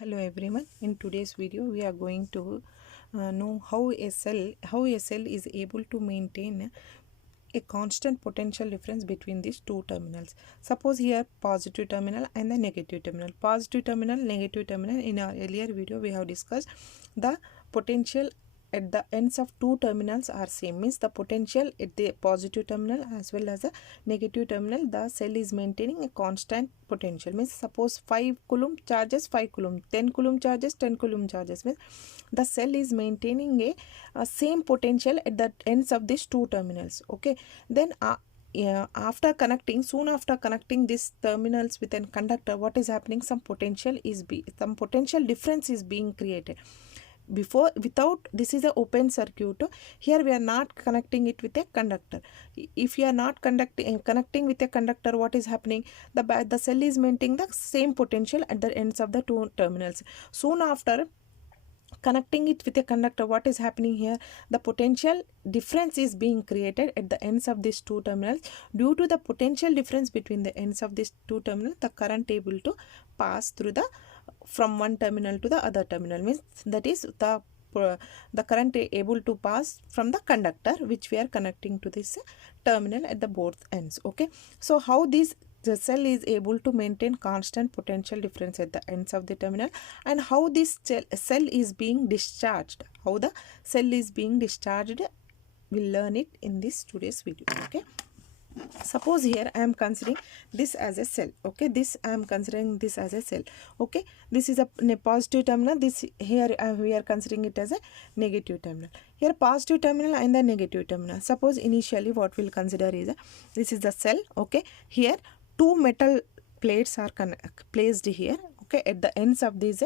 Hello everyone. In today's video we are going to know how a cell is able to maintain a constant potential difference between these two terminals. Suppose here positive terminal and the negative terminal. Positive terminal, negative terminal. In our earlier video we have discussed the potential at the ends of two terminals are same, means the potential at the positive terminal as well as the negative terminal, the cell is maintaining a constant potential. Means suppose 5 coulomb charges 5 coulomb, 10 coulomb charges 10 coulomb charges, means the cell is maintaining a same potential at the ends of these two terminals. Okay, then after connecting, soon after connecting these terminals with a conductor, what is happening? Some potential difference is being created. Without this is a open circuit. Here we are not connecting it with a conductor. If you are not connecting with a conductor, what is happening? The cell is maintaining the same potential at the ends of the two terminals. Soon after connecting it with a conductor, what is happening here? The potential difference is being created at the ends of these two terminals. Due to the potential difference between the ends of these two terminals, the current able to pass through from one terminal to the other terminal, means that is the current able to pass from the conductor which we are connecting to this terminal at the both ends. Okay, so how the cell is able to maintain constant potential difference at the ends of the terminal, and how this cell is being discharged, how the cell is being discharged, we'll learn it in this today's video. Okay, suppose here I am considering this as a cell. Okay, this I am considering this as a cell. Okay, this is a positive terminal, this here we are considering it as a negative terminal. Here positive terminal and the negative terminal. Suppose initially what we'll consider is this is the cell. Okay, here two metal plates are placed here. Okay, at the ends of this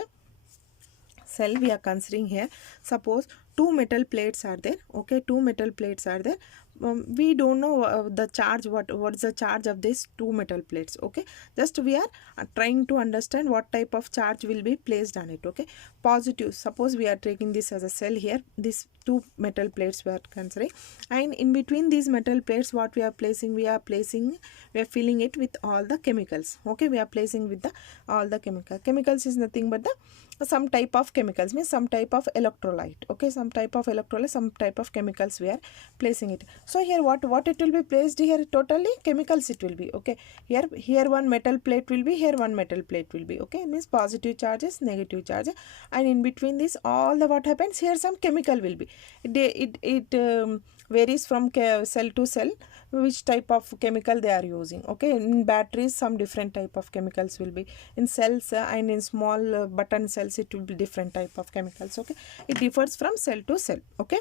cell we are considering here. Suppose two metal plates are there. Okay, two metal plates are there. We don't know the charge, what's the charge of these two metal plates. Okay, just we are trying to understand what type of charge will be placed on it. Okay, positive, suppose we are taking this as a cell here, these two metal plates we are considering, and in between these metal plates what we are placing, we are filling it with all the chemicals. Okay, we are placing with all the chemicals is nothing but some type of chemicals, means some type of electrolyte. Okay, some type of electrolyte, some type of chemicals we are placing it. So here what it will be placed here, totally chemicals it will be. Okay, here one metal plate will be, here one metal plate will be. Okay, means positive charges, negative charges, and in between this all the what happens here, some chemical will be. It varies from cell to cell which type of chemical they are using. Okay, in batteries some different type of chemicals will be, in cells and in small button cells it will be different type of chemicals. Okay, it differs from cell to cell. Okay,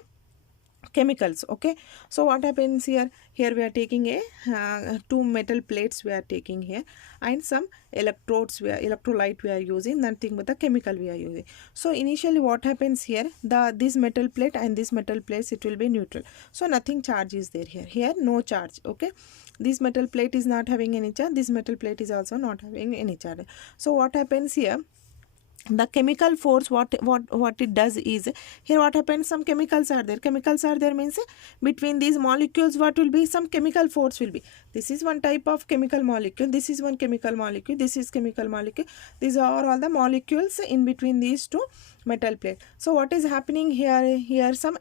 chemicals. Okay, so what happens here we are taking a two metal plates we are taking here, and some electrodes electrolyte we are using, nothing but the chemical we are using. So initially what happens here, this metal plate and this metal plate, it will be neutral, so nothing charge is there here no charge. Okay, this metal plate is not having any charge, this metal plate is also not having any charge. So what happens here, the chemical force, what it does is, here what happens, some chemicals are there means between these molecules what will be, some chemical force will be. This is one type of chemical molecule, this is one chemical molecule, this is chemical molecule, these are all the molecules in between these two metal plate. So what is happening here some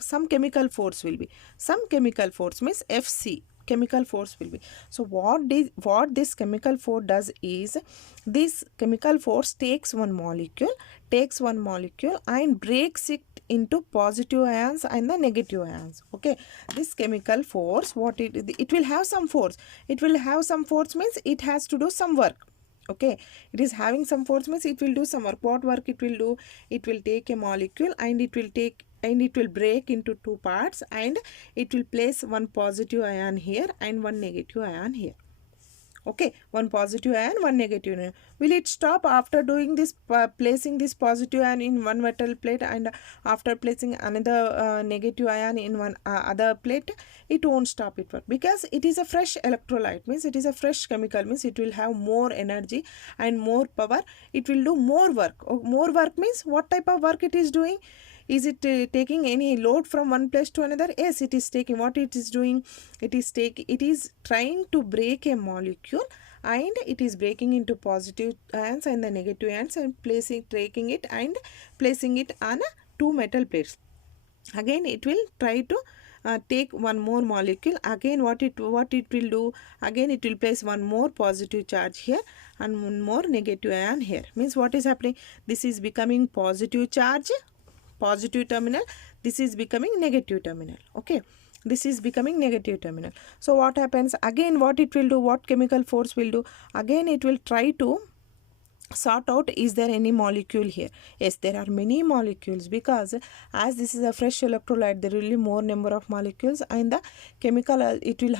some chemical force will be, some chemical force means Fc, chemical force will be. So what this chemical force does is, this chemical force takes one molecule and breaks it into positive ions and the negative ions. Okay, this chemical force, what it will have some force, means it has to do some work. Okay, it is having some force means it will do some work. What work it will do? It will take a molecule and it will break into two parts, and it will place one positive ion here and one negative ion here. Okay, one positive ion, one negative ion. Will it stop after doing this, placing this positive ion in one metal plate and after placing another negative ion in one other plate? It won't stop it, because it is a fresh electrolyte, means it is a fresh chemical, means it will have more energy and more power, it will do more work. More work means what type of work it is doing? Is it taking any load from one place to another? Yes, it is taking. What it is doing? It is trying to break a molecule and it is breaking into positive ions and the negative ions and taking it and placing it on two metal plates. Again it will try to take one more molecule. Again what it will do, again it will place one more positive charge here and one more negative ion here. Means what is happening, this is becoming positive charge, positive terminal, this is becoming negative terminal. Okay, this is becoming negative terminal. So what happens, again what it will do, what chemical force will do, again it will try to sort out, is there any molecule here? Yes, there are many molecules, because as this is a fresh electrolyte, there will be more number of molecules, and the chemical it will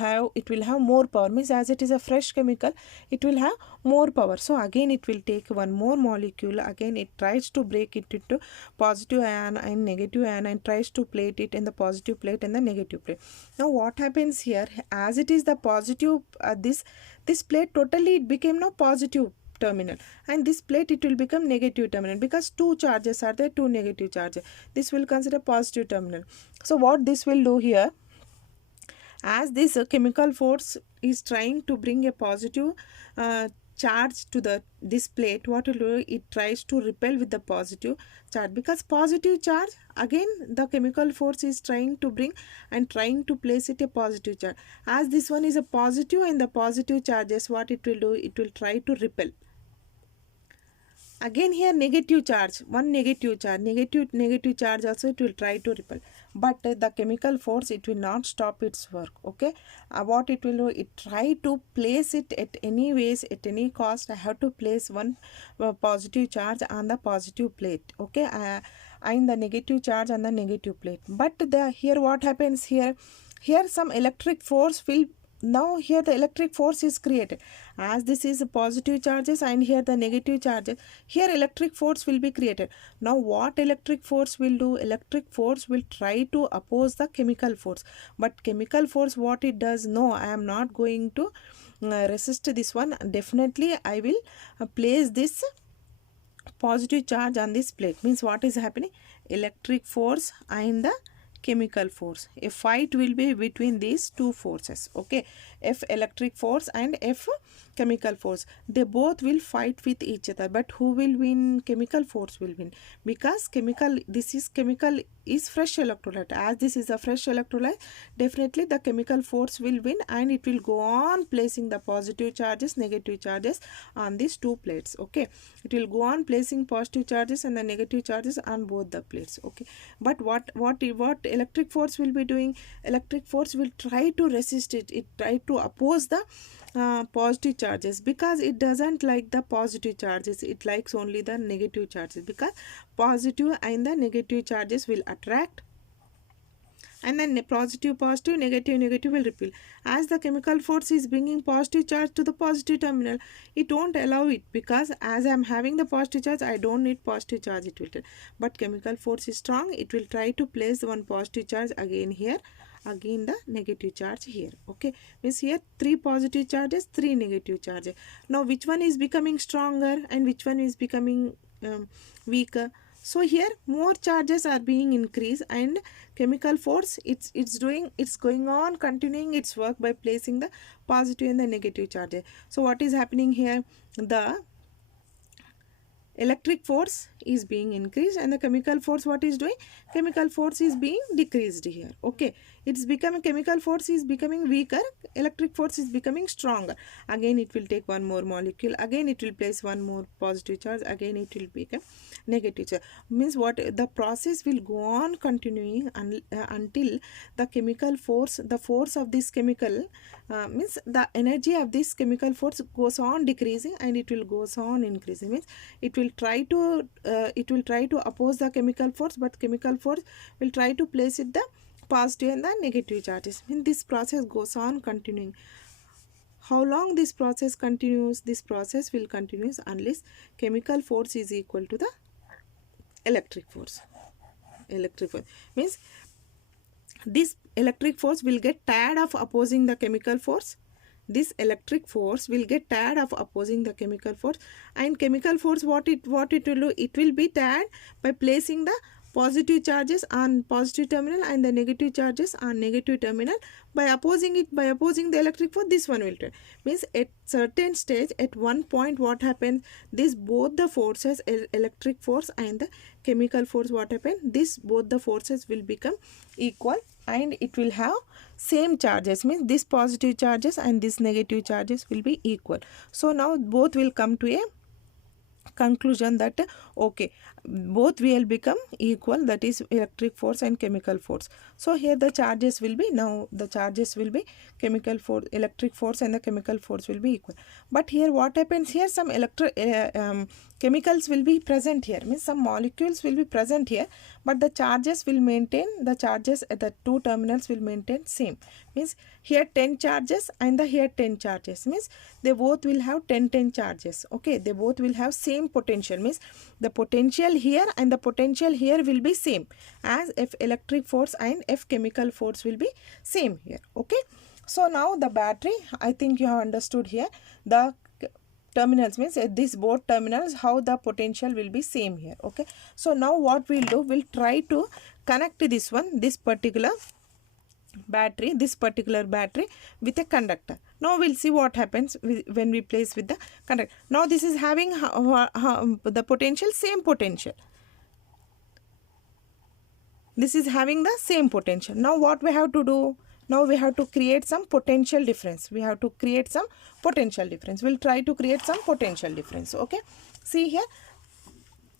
have more power. Means as it is a fresh chemical, it will have more power. So again it will take one more molecule, again it tries to break it into positive ion and negative ion and tries to plate it in the positive plate and the negative plate. Now what happens here, as it is the positive, this plate totally it became now positive terminal, and this plate it will become negative terminal, because two charges are there, two negative charges. This will consider positive terminal. So what this will do here, as this chemical force is trying to bring a positive charge to this plate, what will do, it tries to repel with the positive charge, because positive charge, again the chemical force is trying to bring and trying to place it a positive charge. As this one is a positive, and the positive charges, what it will do, it will try to repel. Again here negative charge, one negative charge also it will try to repel, but the chemical force it will not stop its work. Okay, what it will do, it try to place it at any ways, at any cost. I have to place one positive charge on the positive plate. Okay, and the negative charge on the negative plate. But here what happens, here some electric force will, now here the electric force is created, as this is positive charges and here the negative charges, here electric force will be created. Now what electric force will do, electric force will try to oppose the chemical force, but chemical force what it does, no, I am not going to resist this one, definitely I will place this positive charge on this plate. Means what is happening, electric force and the chemical force, a fight will be between these two forces. Okay, F electric force and F chemical force, they both will fight with each other, but who will win? Chemical force will win, because chemical is fresh electrolyte. As this is a fresh electrolyte, definitely the chemical force will win, and it will go on placing the positive charges, negative charges on these two plates. Okay, it will go on placing positive charges and the negative charges on both the plates. Okay, but what electric force will be doing, electric force will try to resist it, it try to oppose the positive charges, because it doesn't like the positive charges, it likes only the negative charges, because positive and the negative charges will attract, and then positive negative will repel. As the chemical force is bringing positive charge to the positive terminal, it won't allow it, because as I am having the positive charge, I don't need positive charge, it will tell. But chemical force is strong, it will try to place one positive charge again here, again the negative charge here. Okay, means here three positive charges, three negative charges. Now which one is becoming stronger and which one is becoming weaker? So here more charges are being increased, and chemical force it's going on continuing its work by placing the positive and the negative charges. So what is happening here, the electric force is being increased and the chemical force what is doing, chemical force is being decreased here. Okay, it's becoming, chemical force is becoming weaker, electric force is becoming stronger. Again it will take one more molecule, again it will place one more positive charge, again it will become negative charge. Means what, the process will go on continuing until the chemical force, the force of this chemical means the energy of this chemical force goes on decreasing and it will goes on increasing. Means it will try to oppose the chemical force, but chemical force will try to place it the positive and the negative charges. When this process goes on continuing, how long this process continues? This process will continue unless chemical force is equal to the electric force. Electric force means this electric force will get tired of opposing the chemical force. This electric force will get tired of opposing the chemical force, and chemical force what it will do, it will be tired by placing the positive charges on positive terminal and the negative charges on negative terminal. By opposing the electric force, this one will turn. Means at certain stage, at one point, what happens? This both the forces, electric force and the chemical force, what happens? This both the forces will become equal and it will have same charges. Means this positive charges and this negative charges will be equal. So now both will come to a conclusion that okay, both will become equal, that is electric force and chemical force. So here the charges will be, now the charges will be chemical force, electric force and the chemical force will be equal. But here what happens, here some chemicals will be present here, means some molecules will be present here, but the charges will maintain, the charges at the two terminals will maintain same. Means here 10 charges and the here 10 charges, means they both will have 10 charges. Okay, they both will have same potential, means the potential here and the potential here will be same, as if electric force and if chemical force will be same here. Okay, so now the battery, I think you have understood here the terminals, means at this both terminals how the potential will be same here. Okay, so now what we'll do, we'll try to connect this one, this particular battery with a conductor. Now we'll see what happens when we place with the conductor. Now this is having the potential, same potential. This is having the same potential. Now what we have to do? Now we have to create some potential difference. We'll try to create some potential difference. Okay, see here.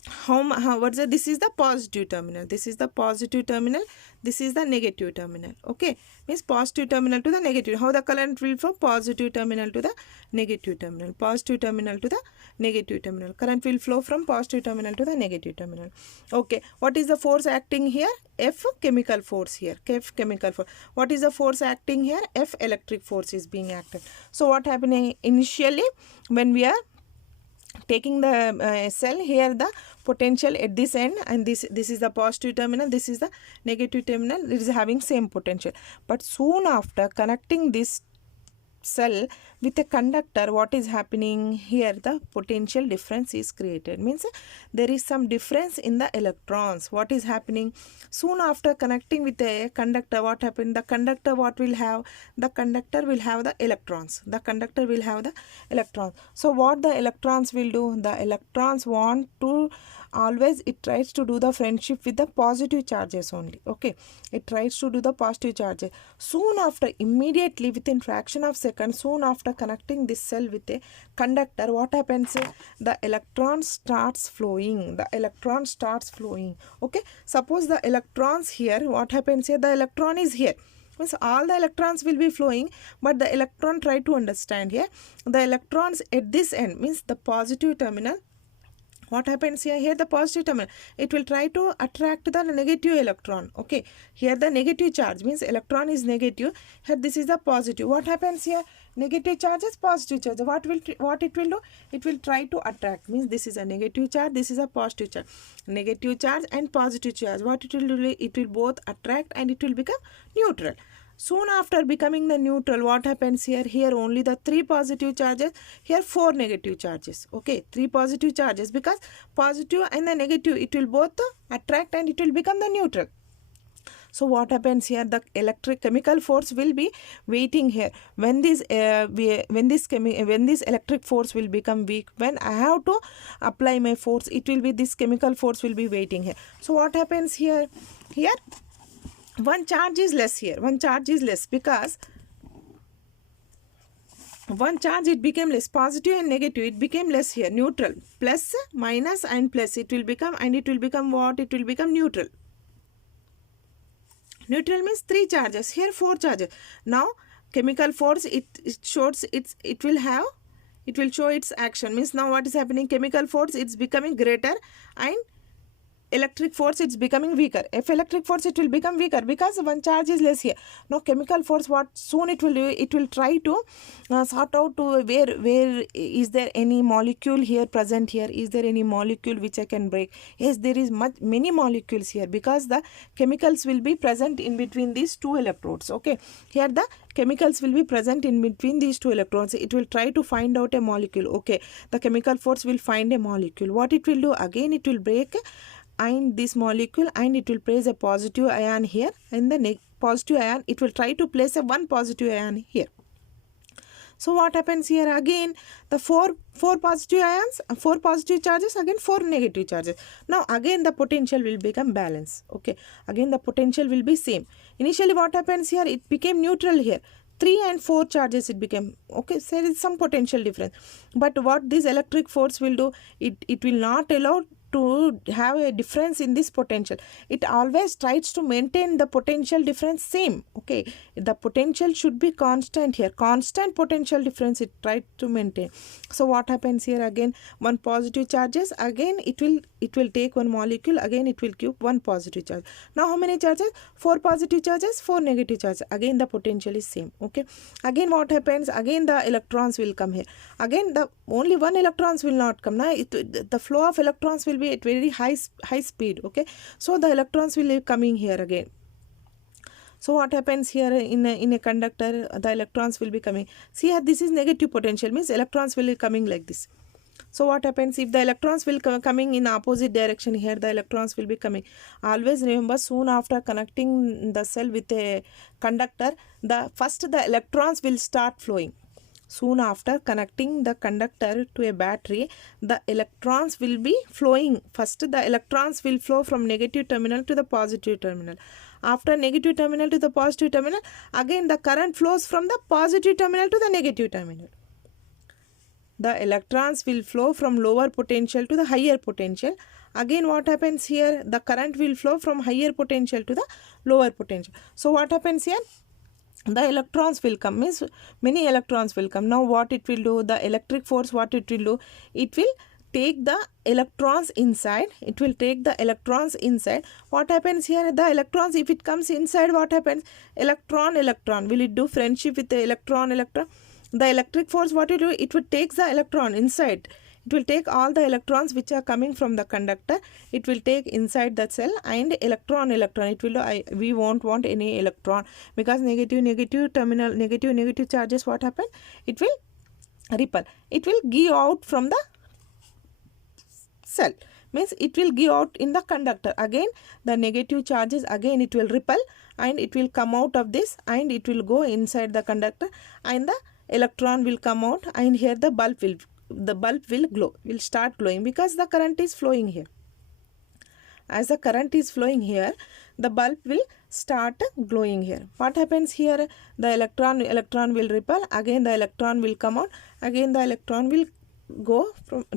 This is the positive terminal, this is the positive terminal, this is the negative terminal. Okay, means positive terminal to the negative. How the current will flow? Positive terminal to the negative terminal, positive terminal to the negative terminal. Current will flow from positive terminal to the negative terminal. Okay, what is the force acting here? F chemical force here, F chemical force. What is the force acting here? F electric force is being acted. So what happening initially when we are taking the cell, here the potential at this end, and this is the positive terminal, this is the negative terminal, it is having same potential. But soon after connecting this cell with a conductor, what is happening here? The potential difference is created, means there is some difference in the electrons. What is happening? Soon after connecting with a conductor, what happened? The conductor what will have? The conductor will have the electrons. So what the electrons will do? The electrons want to always, it tries to do the friendship with the positive charges only. Okay, it tries to do the positive charges. Soon after, immediately within fraction of seconds, soon after connecting this cell with a conductor, what happens? The electron starts flowing. Okay, suppose the electrons here, what happens here? The electron is here, means all the electrons will be flowing, but the electron, try to understand here, the electrons at this end, means the positive terminal. What happens here? Here the positive terminal, it will try to attract the negative electron. Okay, here the negative charge, means electron is negative, here this is the positive. What happens here? Negative charges, positive charge. What it will do? It will try to attract, means this is a negative charge, this is a positive charge. Negative charge and positive charge, what it will do? It will both attract and it will become neutral. Soon after becoming the neutral, what happens here? Here only the 3 positive charges, here 4 negative charges. Okay, 3 positive charges, because positive and the negative, it will both attract and it will become the neutral. So what happens here? The chemical force will be waiting here. When this electric force will become weak, when I have to apply my force, it will be, this chemical force will be waiting here. So what happens here? Here one charge is less here, because one charge, it became less, positive and negative, it became less here, neutral, plus, minus and plus, it will become, and it will become what? It will become neutral. Neutral means 3 charges, here 4 charges. Now chemical force, it shows it will show its action, means now what is happening? Chemical force, it's becoming greater, and electric force, it's becoming weaker. If electric force, it will become weaker because one charge is less here. Now chemical force, what soon it will do? It will try to sort out to where is there any molecule here present here? Is there any molecule which I can break? Yes, there is many molecules here, because the chemicals will be present in between these 2 electrodes. Okay, here the chemicals will be present in between these 2 electrons. It will try to find out a molecule. Okay, the chemical force will find a molecule. What it will do? Again, it will break and this molecule, and it will place a positive ion here, and the positive ion, it will try to place a one positive ion here. So what happens here? Again the four positive ions, 4 positive charges, again 4 negative charges. Now again the potential will become balanced. Okay, again the potential will be same. Initially what happens here? It became neutral here. 3 and 4 charges it became. Okay, so there is some potential difference. But what this electric force will do? It will not allow to have a difference in this potential. It always tries to maintain the potential difference same. Okay, the potential should be constant here. Constant potential difference it tries to maintain. So what happens here? Again one positive charges, again it will take one molecule, again it will give one positive charge. Now how many charges? 4 positive charges, 4 negative charges. Again the potential is same. Okay, again what happens? Again the electrons will come here. Again the only one electrons will not come. Now the flow of electrons will be at very high speed. Okay, so the electrons will be coming here again. So what happens here? In a conductor, the electrons will be coming. See here, this is negative potential, means electrons will be coming like this. So what happens? If the electrons will coming in opposite direction, here the electrons will be coming. Always remember, soon after connecting the cell with a conductor, the electrons will start flowing. Soon after connecting the conductor to a battery, the electrons will be flowing. First the electrons will flow from negative terminal to the positive terminal. After negative terminal to the positive terminal, again the current flows from the positive terminal to the negative terminal. The electrons will flow from lower potential to the higher potential. Again what happens here? The current will flow from higher potential to the lower potential. So what happens here? The electrons will come, means many electrons will come. Now what it will do? The electric force, what it will do? It will take the electrons inside. It will take the electrons inside. What happens here? The electrons, if it comes inside, what happens? Electron will it do friendship with the electron? The electric force, what it will do? It will take the electron inside. It will take all the electrons which are coming from the conductor. It will take inside the cell, and electron. It will do. We won't want any electron, because negative terminal, negative charges. What happen? It will repel. It will give out from the cell. Means it will give out in the conductor. Again the negative charges, again it will repel, and it will come out of this, and it will go inside the conductor, and the electron will come out, and here the bulb will glow, will start glowing, because the current is flowing here. As the current is flowing here, the bulb will start glowing here. What happens here? The electron will repel, again the electron will come out, again the electron will go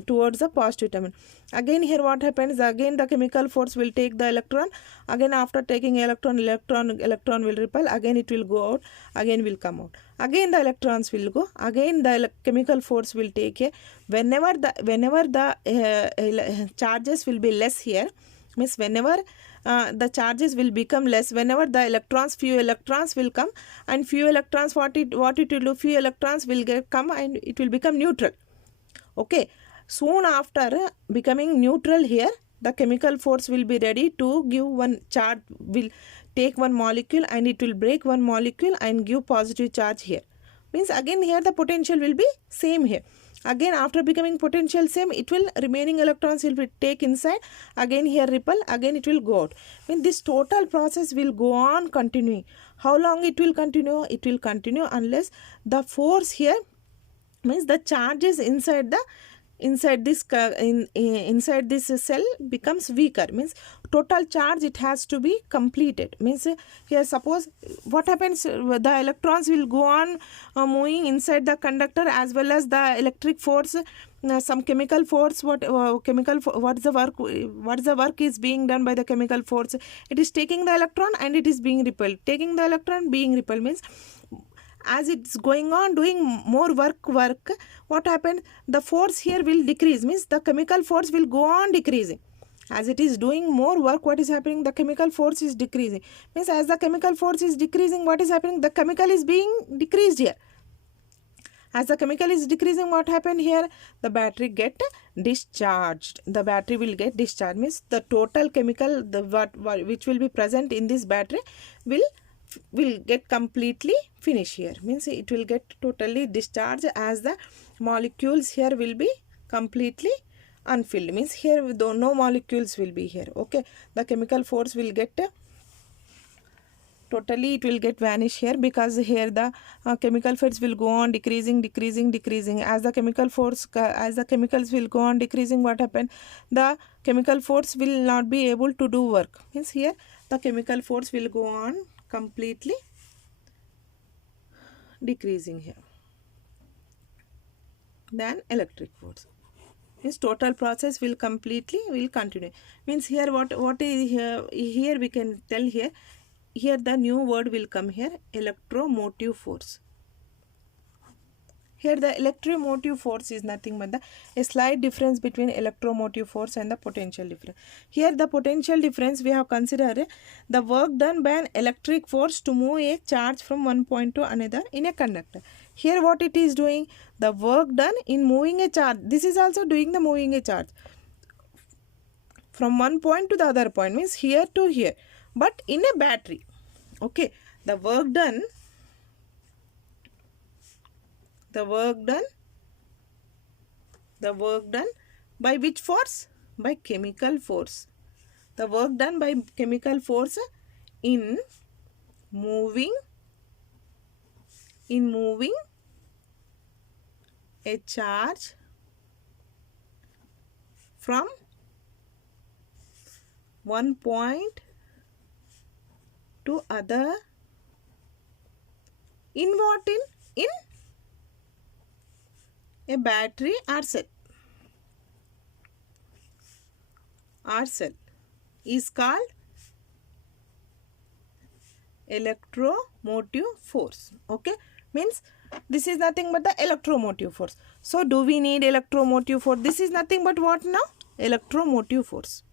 towards the positive terminal. Again here what happens? Again the chemical force will take the electron. Again after taking electron will repel, again it will go out, again will come out. Again the electrons will go, again the chemical force will take here. Whenever the charges will be less here, means whenever the charges will become less, whenever the few electrons will come, and few electrons, what it will do? Few electrons will come, and it will become neutral. Okay, soon after becoming neutral here, the chemical force will be ready to give one charge, will take one molecule, and it will break one molecule and give positive charge here. Means again here the potential will be same here. Again after becoming potential same, it will remaining electrons will be take inside, again here repel, again it will go out. Means this total process will go on continuing. How long it will continue? It will continue unless the force here, means the charges inside this cell becomes weaker. Means total charge it has to be completed. Means here suppose what happens, the electrons will go on moving inside the conductor, as well as the electric force, some chemical force. What is the work is being done by the chemical force? It is taking the electron and it is being repelled. Taking the electron, being repelled, means as it's going on doing more work, what happened? The force here will decrease, means the chemical force will go on decreasing. As it is doing more work, what is happening? The chemical force is decreasing. Means as the chemical force is decreasing, what is happening? The chemical is being decreased here. As the chemical is decreasing, what happened here? The battery get discharged. The battery will get discharged. Means the total chemical, which will be present in this battery will get completely finished here. Means it will get totally discharged, as the molecules here will be completely unfilled, means here no molecules will be here. Okay, the chemical force will get totally, it will get vanish here, because here the chemical force will go on decreasing, as the chemical force as the chemicals will go on decreasing. What happened? The chemical force will not be able to do work, means here the chemical force will go on completely decreasing here. Then electric force, means total process will continue, means here what is here we can tell here the new word will come here, electromotive force. Here the electromotive force is nothing but a slight difference between electromotive force and the potential difference. Here the potential difference we have considered the work done by an electric force to move a charge from one point to another in a conductor. Here what it is doing, the work done in moving a charge, this is also doing the moving a charge from one point to the other point, means here to here, but in a battery. Okay, the work done by which force? By chemical force. The work done by chemical force in moving a charge from one point to other in what? In a battery or cell. Is called electromotive force. Okay, means this is nothing but the electromotive force. So do we need electromotive force? This is nothing but what now? Electromotive force.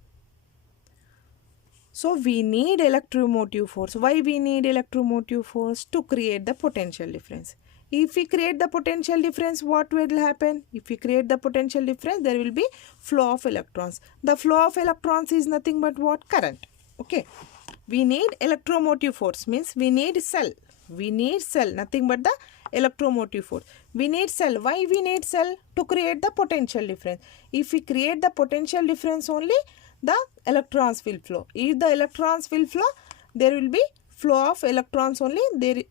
So we need electromotive force. Why we need electromotive force? To create the potential difference. If we create the potential difference, what will happen? If we create the potential difference, there will be flow of electrons. The flow of electrons is nothing but what? Current. Okay. We need electromotive force, means we need cell. We need cell, nothing but the electromotive force. We need cell. Why we need cell? To create the potential difference. If we create the potential difference only, the electrons will flow. If the electrons will flow, there will be flow of electrons only. There is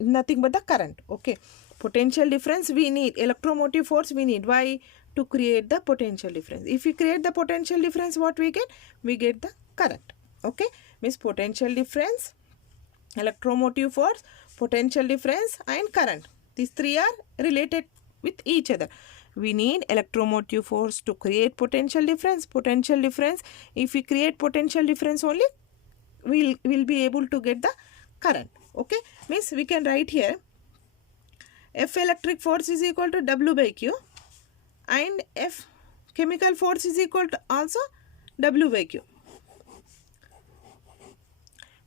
nothing but the current. Okay, potential difference we need, electromotive force we need. Why? To create the potential difference. If we create the potential difference, what we get? We get the current. Okay, means potential difference, electromotive force, potential difference and current. These three are related with each other. We need electromotive force to create potential difference. Potential difference, if we create potential difference only, we'll be able to get the current. Okay, means we can write here F electric force is equal to W by Q and F chemical force is equal to also W by Q.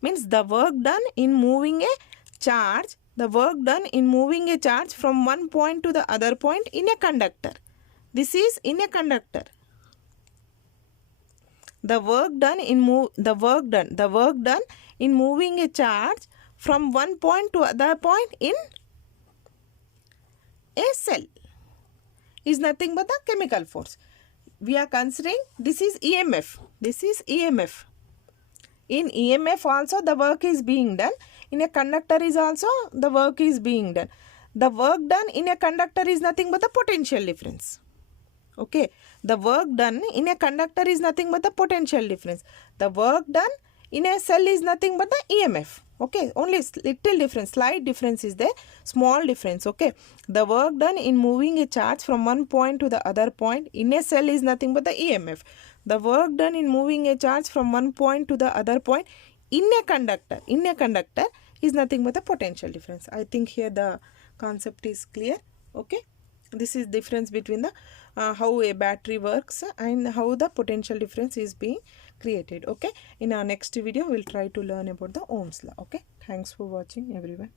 Means the work done in moving a charge, from one point to the other point in a conductor. This is in a conductor. The work done in moving a charge from one point to other point in a cell is nothing but the chemical force. We are considering this is EMF. This is EMF. In EMF also the work is being done. In a conductor is also the work is being done. The work done in a conductor is nothing but the potential difference. Okay. The work done in a conductor is nothing but the potential difference. The work done in a cell is nothing but the EMF. Okay. Only little difference, slight difference is there. Small difference. Okay. The work done in moving a charge from one point to the other point in a cell is nothing but the EMF. The work done in moving a charge from one point to the other point in a conductor is nothing but the potential difference. I think here the concept is clear. Okay. This is difference between the how a battery works and how the potential difference is being created. Okay. In our next video, we'll try to learn about the Ohm's law. Okay. Thanks for watching everyone.